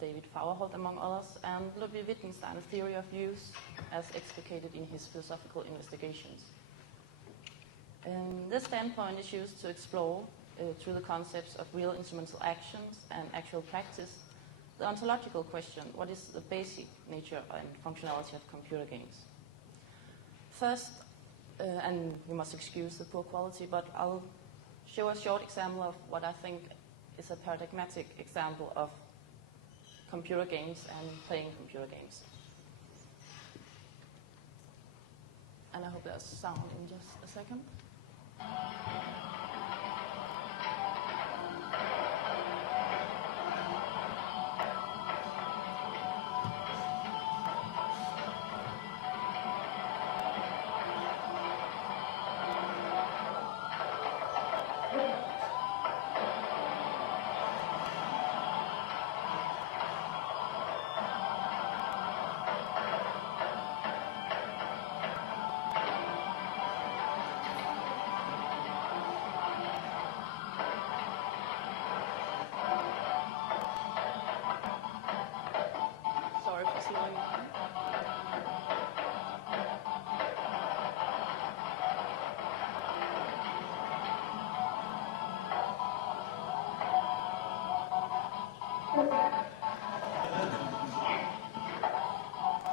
David Fauerholt, among others, and Ludwig Wittgenstein's theory of use as explicated in his philosophical investigations. This standpoint is used to explore, through the concepts of real instrumental actions and actual practice, the ontological question: what is the basic nature and functionality of computer games? First, and you must excuse the poor quality, but I'll show a short example of what I think is a paradigmatic example of computer games and playing computer games. And I hope there's sound in just a second.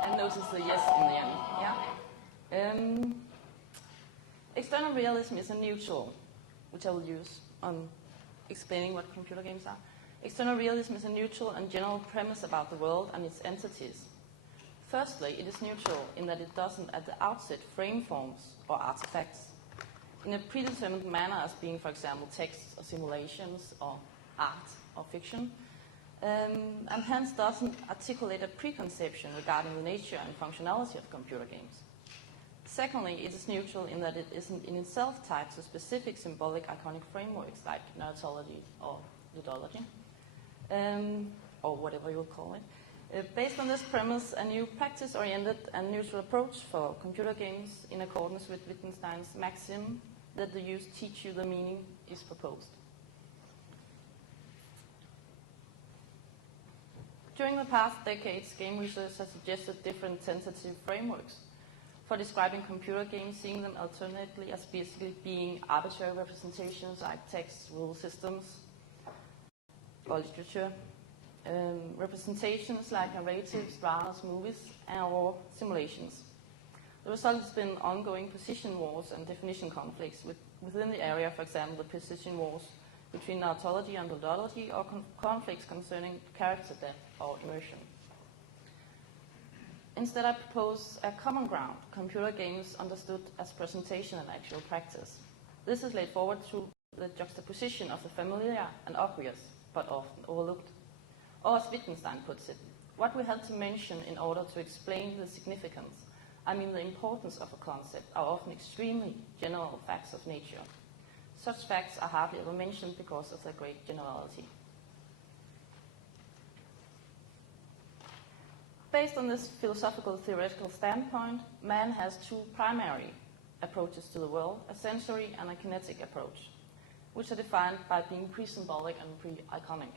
And notice the yes in the end. Yeah. External realism is a neutral, which I will use on explaining what computer games are. External realism is a neutral and general premise about the world and its entities. Firstly, it is neutral in that it doesn't at the outset frame forms or artifacts in a predetermined manner as being, for example, texts or simulations or art or fiction, and hence doesn't articulate a preconception regarding the nature and functionality of computer games. Secondly, it is neutral in that it isn't in itself tied to specific symbolic iconic frameworks like narratology or ludology, or whatever you'll call it. Based on this premise, a new practice-oriented and neutral approach for computer games in accordance with Wittgenstein's maxim that the use teach you the meaning is proposed. During the past decades, game research has suggested different tentative frameworks for describing computer games, seeing them alternately as basically being arbitrary representations like text, rule systems, or literature, representations like narratives, dramas, movies, or simulations. The result has been ongoing position wars and definition conflicts within the area, for example, the position wars between narratology and ludology, or conflicts concerning character depth or immersion. Instead, I propose a common ground, computer games understood as presentation and actual practice. This is laid forward through the juxtaposition of the familiar and obvious, but often overlooked. Or as Wittgenstein puts it, what we had to mention in order to explain the significance, I mean the importance of a concept, are often extremely general facts of nature. Such facts are hardly ever mentioned because of their great generality. Based on this philosophical theoretical standpoint, man has two primary approaches to the world, a sensory and a kinetic approach, which are defined by being pre-symbolic and pre-iconic,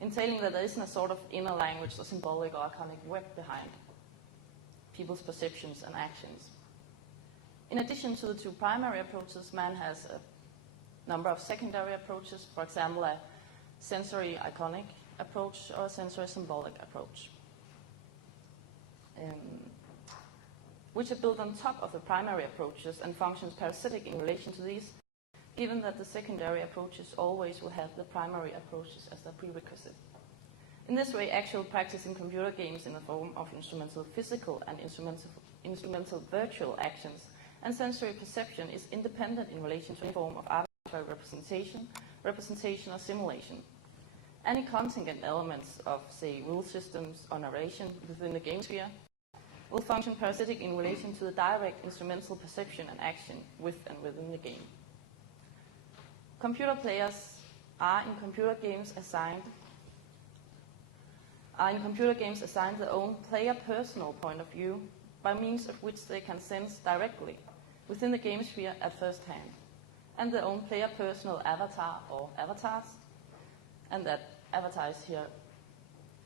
entailing that there isn't a sort of inner language or symbolic or iconic web behind people's perceptions and actions. In addition to the two primary approaches, man has a number of secondary approaches, for example, a sensory iconic approach or a sensory symbolic approach, which are built on top of the primary approaches and functions parasitic in relation to these, given that the secondary approaches always will have the primary approaches as their prerequisite. In this way, actual practice in computer games in the form of instrumental physical and instrumental virtual actions and sensory perception is independent in relation to any form of arbitrary representation or simulation. Any contingent elements of, say, rule systems or narration within the game sphere will function parasitic in relation to the direct instrumental perception and action with and within the game. Computer players are in computer games assigned their own player personal point of view by means of which they can sense directly within the game sphere at first hand, and their own player personal avatar or avatars, and that avatar is here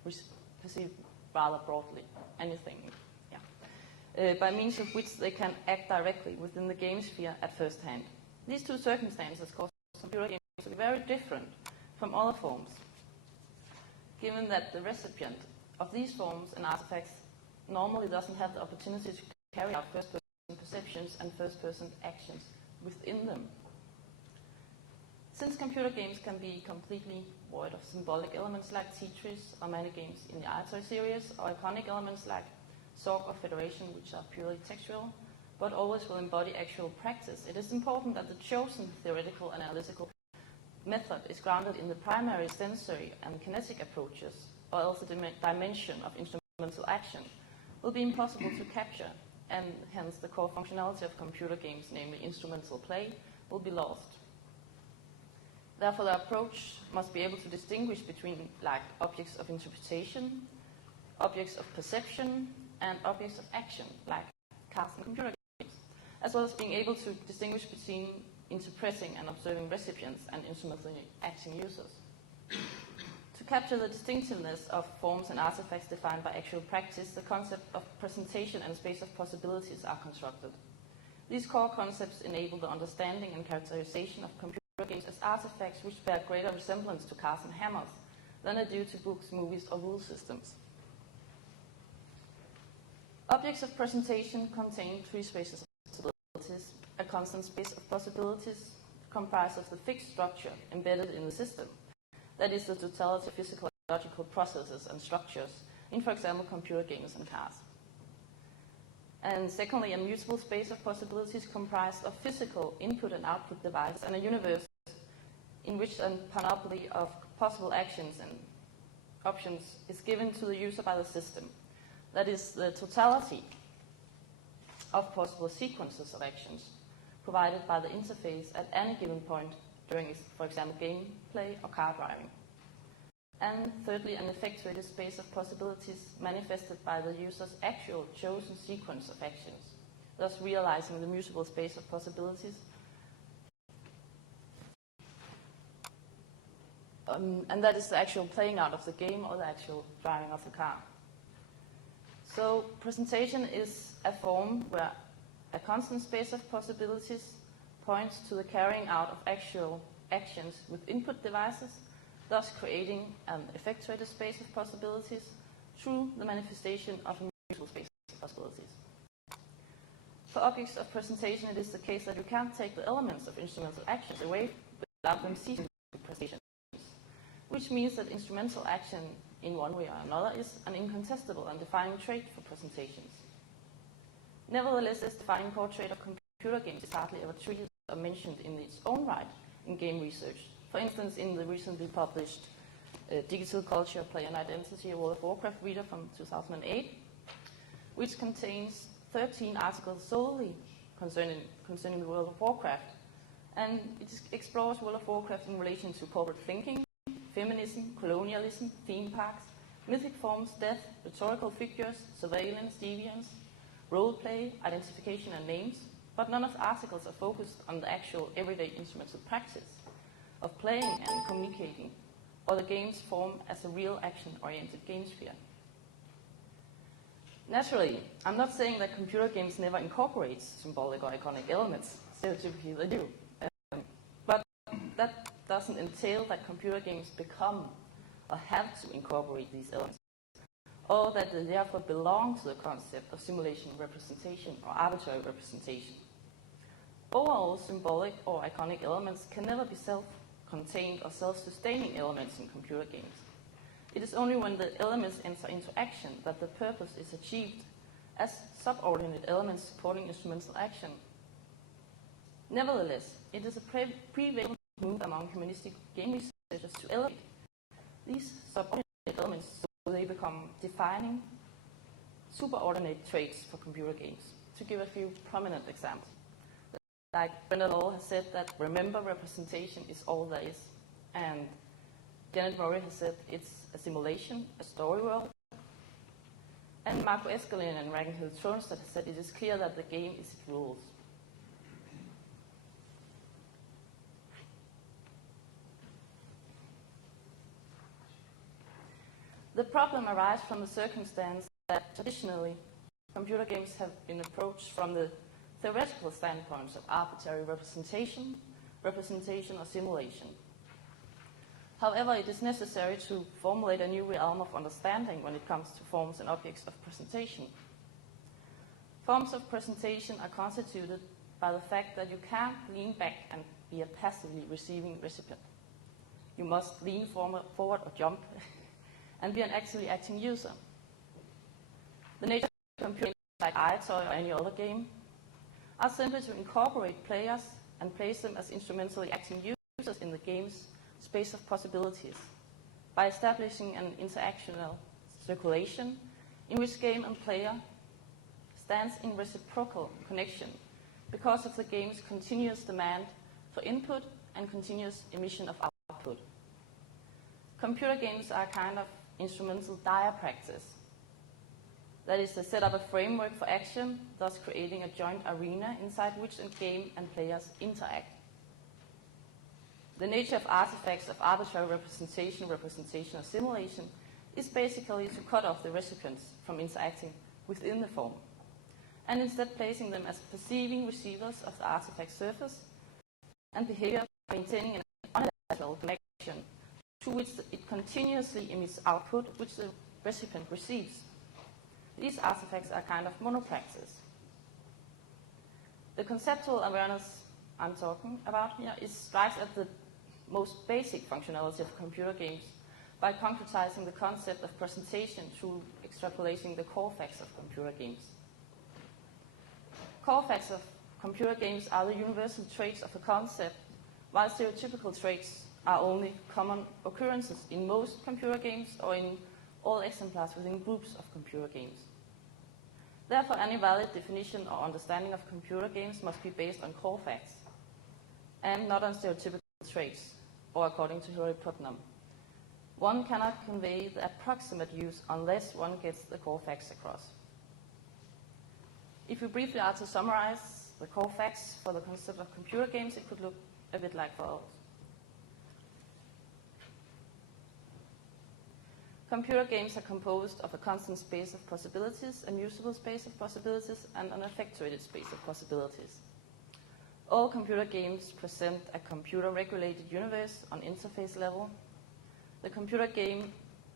perceived rather broadly, anything, by means of which they can act directly within the game sphere at first hand. These two circumstances cause computer games to be very different from other forms, given that the recipient of these forms and artifacts normally doesn't have the opportunity to carry out first-person perceptions and first-person actions within them. Since computer games can be completely void of symbolic elements like Tetris or many games in the iToy series, or iconic elements like Zork or Federation, which are purely textual, but always will embody actual practice, it is important that the chosen theoretical and analytical method is grounded in the primary sensory and kinetic approaches, or else the dimension of instrumental action will be impossible to capture, and hence the core functionality of computer games, namely instrumental play, will be lost. Therefore, the approach must be able to distinguish between objects of interpretation, objects of perception, and objects of action, like cards and computer games, as well as being able to distinguish between interpreting and observing recipients and instrumentally acting users. To capture the distinctiveness of forms and artifacts defined by actual practice, the concept of presentation and space of possibilities are constructed. These core concepts enable the understanding and characterization of computer games as artifacts which bear greater resemblance to cards and hammers than are due to books, movies, or rule systems. Objects of presentation contain three spaces of possibilities: a constant space of possibilities comprised of the fixed structure embedded in the system, that is the totality of physical and logical processes and structures in, for example, computer games and cars. And secondly, a mutable space of possibilities comprised of physical input and output devices and a universe in which a panoply of possible actions and options is given to the user by the system. That is the totality of possible sequences of actions provided by the interface at any given point during, for example, gameplay or car driving. And thirdly, an effectuated space of possibilities manifested by the user's actual chosen sequence of actions, thus realizing the mutable space of possibilities. And that is the actual playing out of the game or the actual driving of the car. So presentation is a form where a constant space of possibilities points to the carrying out of actual actions with input devices, thus creating an effectuated space of possibilities through the manifestation of a mutable space of possibilities. For objects of presentation, it is the case that you can't take the elements of instrumental actions away without them ceasing to be presentations, which means that instrumental action in one way or another is an incontestable and defining trait for presentations. Nevertheless, this defining core trait of computer games is hardly ever treated or mentioned in its own right in game research. For instance, in the recently published Digital Culture, Play and Identity, a World of Warcraft reader from 2008, which contains 13 articles solely concerning the World of Warcraft. And it explores World of Warcraft in relation to corporate thinking, feminism, colonialism, theme parks, mythic forms, death, rhetorical figures, surveillance, deviance, roleplay, identification, and names. But none of the articles are focused on the actual everyday instrumental practice of playing and communicating, or the game's form as a real action-oriented game sphere. Naturally, I'm not saying that computer games never incorporate symbolic or iconic elements. Stereotypically, they do. But that doesn't entail that computer games become or have to incorporate these elements, or that they therefore belong to the concept of simulation representation or arbitrary representation. Overall, symbolic or iconic elements can never be self-contained or self-sustaining elements in computer games. It is only when the elements enter into action that the purpose is achieved as subordinate elements supporting instrumental action. Nevertheless, it is a prevalent move among humanistic game researchers to elevate these subordinate elements so they become defining superordinate traits for computer games. To give a few prominent examples. Like Brendan Law has said that remember representation is all there is, and Janet Murray has said it's a simulation, a story world, and Marco Escalin and Ragnhild Tronstad has said it is clear that the game is its rules. The problem arises from the circumstance that traditionally computer games have been approached from the theoretical standpoints of arbitrary representation or simulation. However, it is necessary to formulate a new realm of understanding when it comes to forms and objects of presentation. Forms of presentation are constituted by the fact that you can't lean back and be a passively receiving recipient. You must lean forward or jump and be an actively acting user. The nature of computing, like iToy or any other game, are simply to incorporate players and place them as instrumentally acting users in the game's space of possibilities by establishing an interactional circulation in which game and player stands in reciprocal connection because of the game's continuous demand for input and continuous emission of output. Computer games are a kind of instrumental diapractice. That is, to set up a framework for action, thus creating a joint arena inside which the game and players interact. The nature of artifacts of arbitrary representation or simulation is basically to cut off the recipients from interacting within the form, and instead placing them as perceiving receivers of the artifact surface and behavior, maintaining an unilateral connection to which it continuously emits output which the recipient receives. These artifacts are kind of monopraxis. The conceptual awareness I'm talking about here strikes at the most basic functionality of computer games by concretizing the concept of presentation through extrapolating the core facts of computer games. Core facts of computer games are the universal traits of a concept, while stereotypical traits are only common occurrences in most computer games or in all exemplars within groups of computer games. Therefore, any valid definition or understanding of computer games must be based on core facts and not on stereotypical traits, or according to Hilary Putnam. One cannot convey the approximate use unless one gets the core facts across. If we briefly are to summarize the core facts for the concept of computer games, it could look a bit like follows. Computer games are composed of a constant space of possibilities, a usable space of possibilities, and an effectuated space of possibilities. All computer games present a computer-regulated universe on interface level. The computer game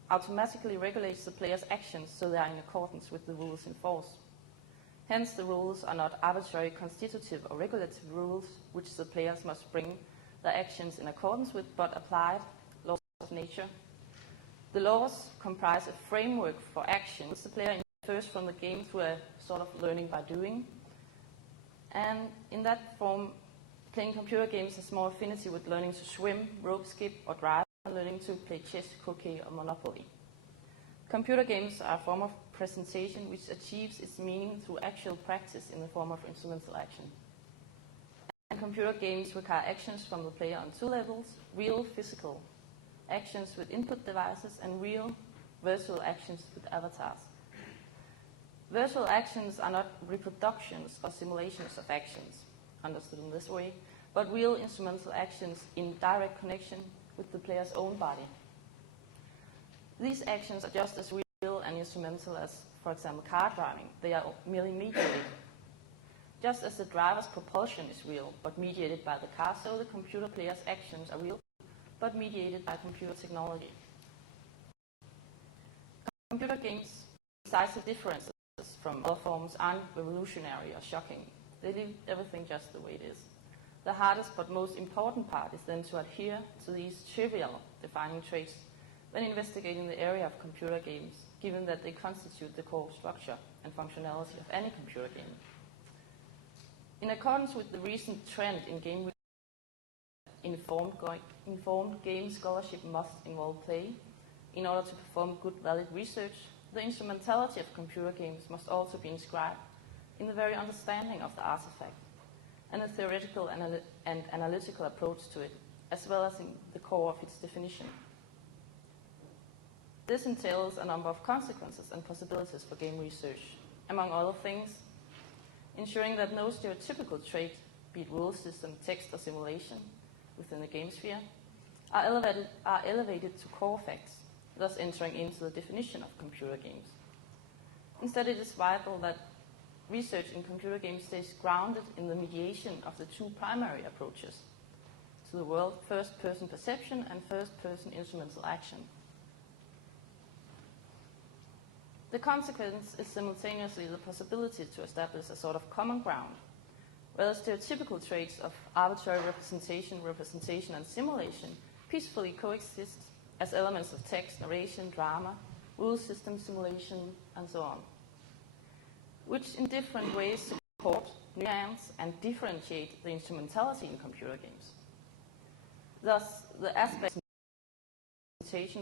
automatically regulates the player's actions so they are in accordance with the rules in force. Hence, the rules are not arbitrary constitutive or regulative rules which the players must bring their actions in accordance with, but applied laws of nature. The laws comprise a framework for action which the player infers from the game through a sort of learning by doing. And in that form, playing computer games has more affinity with learning to swim, rope skip, or drive, than learning to play chess, croquet, or Monopoly. Computer games are a form of presentation which achieves its meaning through actual practice in the form of instrumental action. And computer games require actions from the player on two levels: real physical actions with input devices and real virtual actions with avatars. Virtual actions are not reproductions or simulations of actions, understood in this way, but real instrumental actions in direct connection with the player's own body. These actions are just as real and instrumental as, for example, car driving. They are merely mediated. Just as the driver's propulsion is real, but mediated by the car, so the computer player's actions are real, but mediated by computer technology. Computer games, besides the differences from other forms, aren't revolutionary or shocking. They leave everything just the way it is. The hardest but most important part is then to adhere to these trivial defining traits when investigating the area of computer games, given that they constitute the core structure and functionality of any computer game. In accordance with the recent trend in game informed game scholarship must involve play. In order to perform good, valid research, the instrumentality of computer games must also be inscribed in the very understanding of the artifact, and a theoretical and analytical approach to it, as well as in the core of its definition. This entails a number of consequences and possibilities for game research. Among other things, ensuring that no stereotypical trait, be it rule system, text, or simulation, within the game sphere, are elevated to core facts, thus entering into the definition of computer games. Instead, it is vital that research in computer games stays grounded in the mediation of the two primary approaches to the world, first-person perception and first-person instrumental action. The consequence is simultaneously the possibility to establish a sort of common ground, where the stereotypical traits of arbitrary representation, and simulation peacefully coexist as elements of text, narration, drama, rule system, simulation, and so on, which in different ways support, nuance, and differentiate the instrumentality in computer games. Thus, the aspects of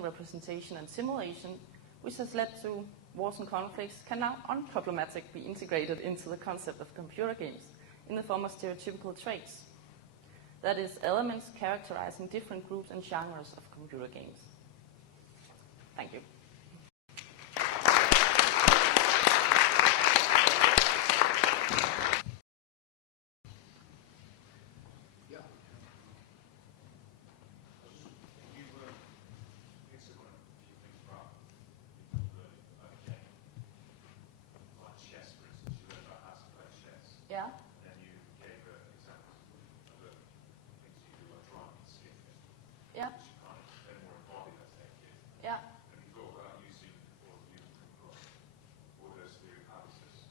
representation, and simulation, which has led to wars and conflicts, can now unproblematically be integrated into the concept of computer games in the form of stereotypical traits. That is, elements characterizing different groups and genres of computer games. Thank you. Yeah. And you gave examples of the things you do, like drawing and skipping. Yeah. Which you kind of then more embody that technique. Yeah. And you thought about using or using across all those theory hypotheses.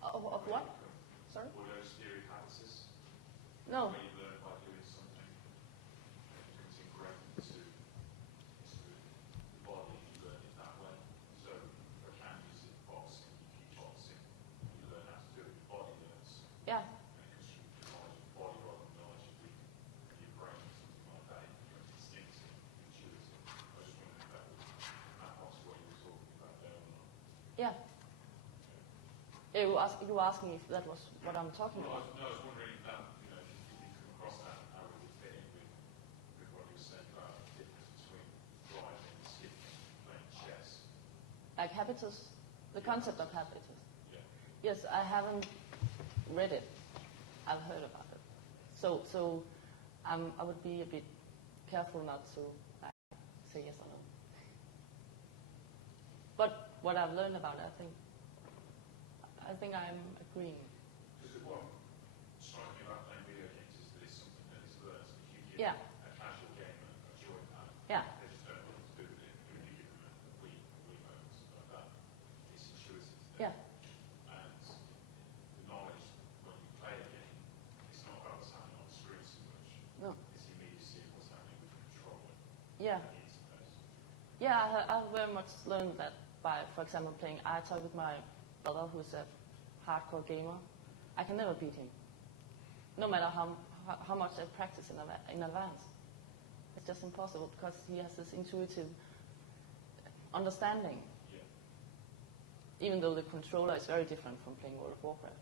Of what? Sorry? All those theory hypotheses. No. When you learn by doing something, you can integrate into the body, you learn it that way. So I can use it boxing, you keep boxing, you learn how to do it, your body learns. Yeah. Yeah. You were asking if that was what I'm talking about. No, I was wondering if that, if you come across that, how would it fit in with what you were saying about the difference between driving, skipping, playing chess? Like habitus, the concept of habitus. Yeah. Yes, I haven't read it. I've heard about it. So I would be a bit careful not to say yes or no. But what I've learned about it, I think I'm agreeing. Because what strikes me about playing video games is that it's something that is learned. If you give a casual gamer a joypad, they just don't know what to do with it. If you give them a Wii moment like that, it's intuitive. Yeah. And the knowledge when you play a game, it's not about what's happening on the screen so much. No. It's the immediacy of what's happening with the controller. Yeah. And the interface. Yeah, I've very much learned that by, for example, playing iToy with my brother, who's a hardcore gamer. I can never beat him, no matter how much I practice in advance. It's just impossible because he has this intuitive understanding. Yeah. Even though the controller is very different from playing World of Warcraft.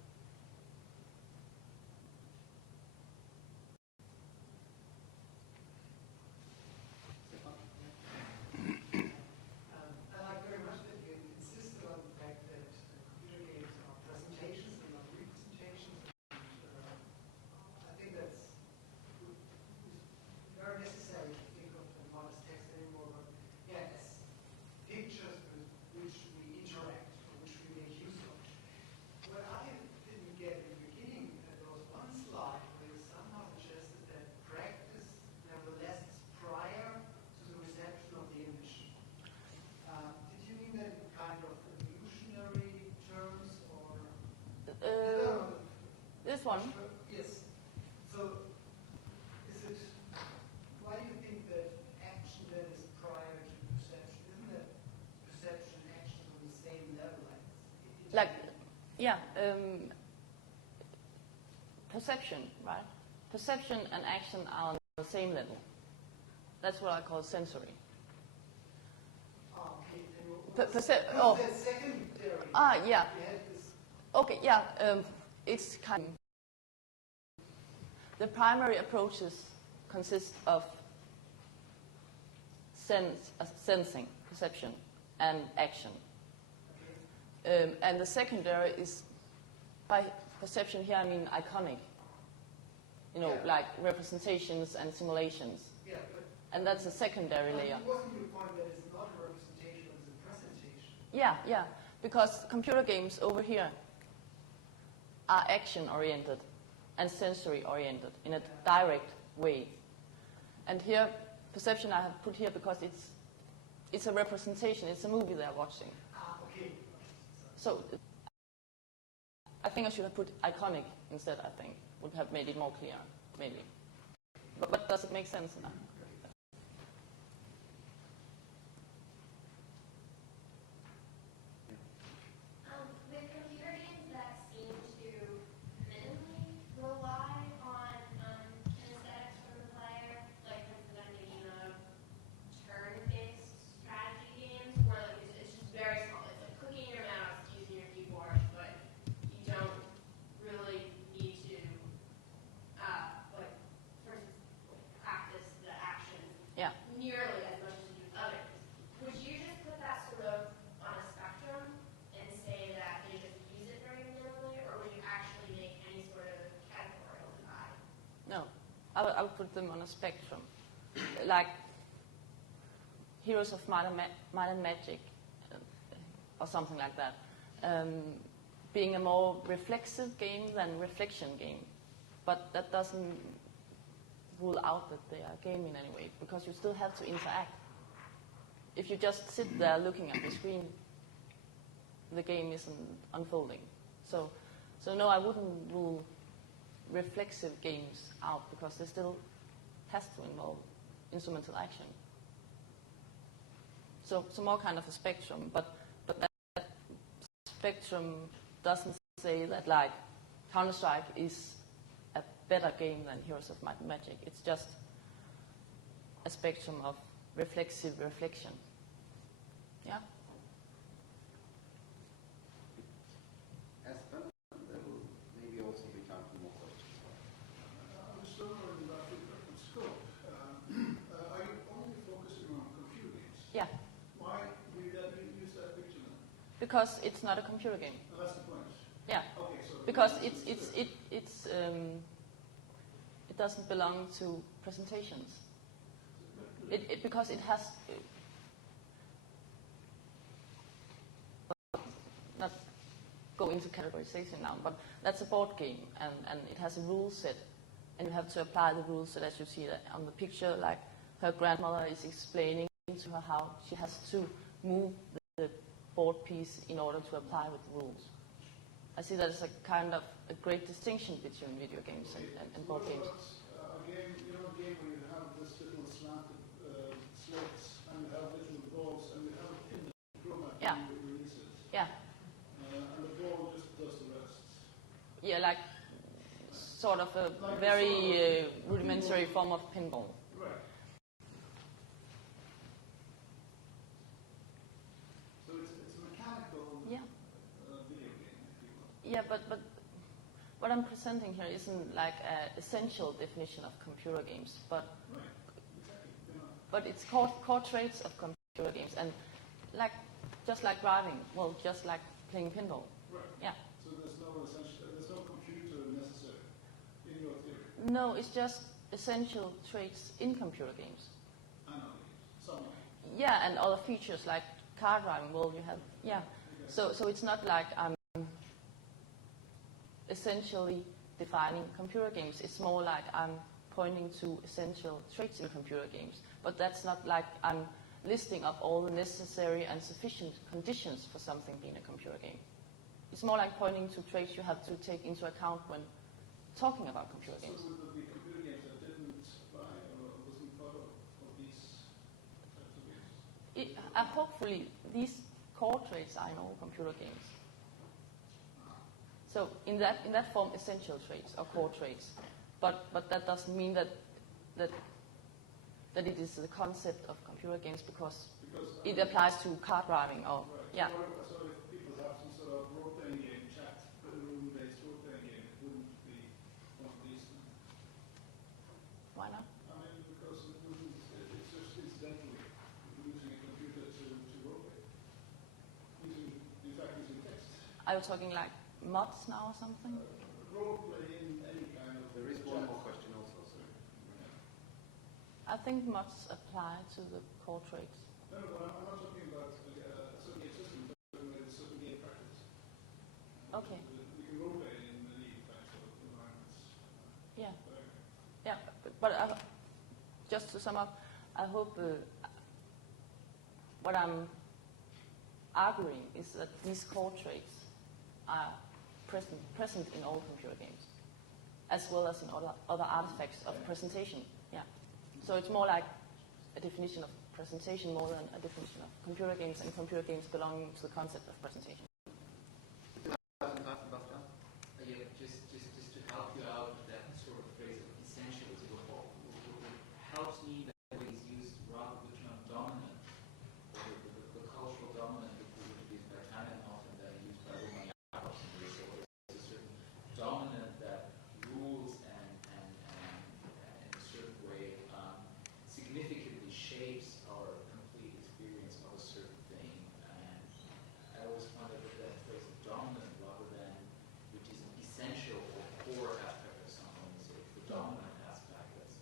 This one? Yes. So, why do you think that action then is prior to perception? Isn't that perception and action on the same level? Perception, right? Perception and action are on the same level. That's what I call sensory. The second theory. Yeah. Okay, yeah. It's kind of, the primary approaches consist of sensing, perception, and action. And the secondary is, by perception here I mean iconic, like representations and simulations. Yeah, and that's a secondary layer. Wasn't your point that it's not a representation? Yeah, because computer games over here are action-oriented and sensory-oriented in a direct way. And here, perception I have put here because it's a representation, it's a movie they're watching. Okay. So I think I should have put iconic instead, I think. Would have made it more clear, maybe. But does it make sense now? With computer games that seem to minimally rely on kinesthetics from the player, like for instance, I'm thinking of turn-based strategy games where like it's just very small. It's like clicking your mouse using your keyboard, but you don't really need to like for instance practice the actions nearly as much as you do with others. Would you just put that sort of on a spectrum and say that they just use it very minimally, or would you actually make any sort of categorical divide? No, I would put them on a spectrum. Like Heroes of Might and Magic, or something like that. Being a more reflexive game than reflection game. But that doesn't rule out that they are a game in any way, because you still have to interact. If you just sit there looking at the screen, the game isn't unfolding. So no, I wouldn't rule reflexive games out, because they still has to involve instrumental action. So more kind of a spectrum, but that spectrum doesn't say that like Counter-Strike is a better game than Heroes of Might and Magic. It's just a spectrum of reflexive reflection. Yeah? Espen, there will maybe also be time for more questions. I'm just wondering about the different scope. Are you only focusing on computer games? Yeah. Why do you use that picture then? Because it's not a computer game. Oh, that's the point. Yeah. Okay, so Because it doesn't belong to presentations. Because it has not go into categorization now, but that's a board game, and it has a rule set, and you have to apply the rules set as you see that on the picture. Like her grandmother is explaining to her how she has to move the board piece in order to apply with the rules. I see that as a kind of a great distinction between video games and board games. A game, a game where you have this little slanted slates, and you have little balls, and you have a pin that you throw back and you release it. Yeah. And the ball just does the rest. Yeah, like sort of a very rudimentary form of pinball. Right. So it's a mechanical video game, if you will. Yeah, but what I'm presenting here isn't like an essential definition of computer games, but it's core traits of computer games, and like just like driving, well, just like playing pinball. Right. Yeah. So there's no computer necessary in your theory. No, it's just essential traits in computer games. I know, some. Yeah, and other features like car driving. Well, you have So it's not like I'm essentially defining computer games. It's more like I'm pointing to essential traits in computer games. But that's not like I'm listing up all the necessary and sufficient conditions for something being a computer game. It's more like pointing to traits you have to take into account when talking about computer games. So would there be computer games that didn't apply or wasn't part of these types of games? Hopefully, these core traits are in all computer games. So in that form, essential traits or core traits, but that doesn't mean that it is the concept of computer games because it applies to car driving or Right. So if people have some sort of role-playing game, chat room-based role-playing game, it wouldn't be one of these. Why not? I mean, because it's just incidentally using a computer to role-play. In fact, using text. Are you talking like mods now or something? Role-play in any kind of. There is one more question also, sir. I think mods apply to the core traits. No, but I'm not talking about associate systems. Okay. You can role play in many types of environments. Yeah. Yeah, but just to sum up, I hope what I'm arguing is that these core traits are present in all computer games, as well as in other artifacts of presentation. Yeah. So it's more like a definition of presentation more than a definition of computer games, and computer games belonging to the concept of presentation. Yeah, just to help you out with that sort of phrase of essentials, what helps me that is used rather the term dominant, or the cultural dominant, which is used by China and often that is used by women. So it's a certain dominant that rules and in a certain way significantly shapes our complete experience of a certain thing. And I always find that phrase of dominant rather than which is an essential or core aspect of something. So it's the dominant aspect. That's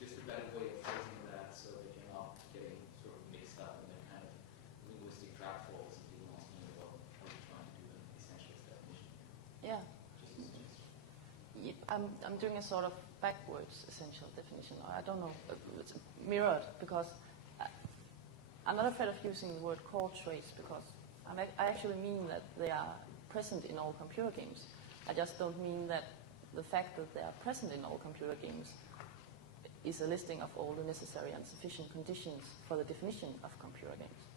just a better way of phrasing that so that you're not getting sort of mixed up in the kind of linguistic pratfalls and people want to know about how you're trying to do an essentialist definition. Yeah. I'm doing a sort of backwards essential definition. I don't know. It's mirrored because I'm not afraid of using the word core traits because I actually mean that they are present in all computer games. I just don't mean that the fact that they are present in all computer games is a listing of all the necessary and sufficient conditions for the definition of computer games.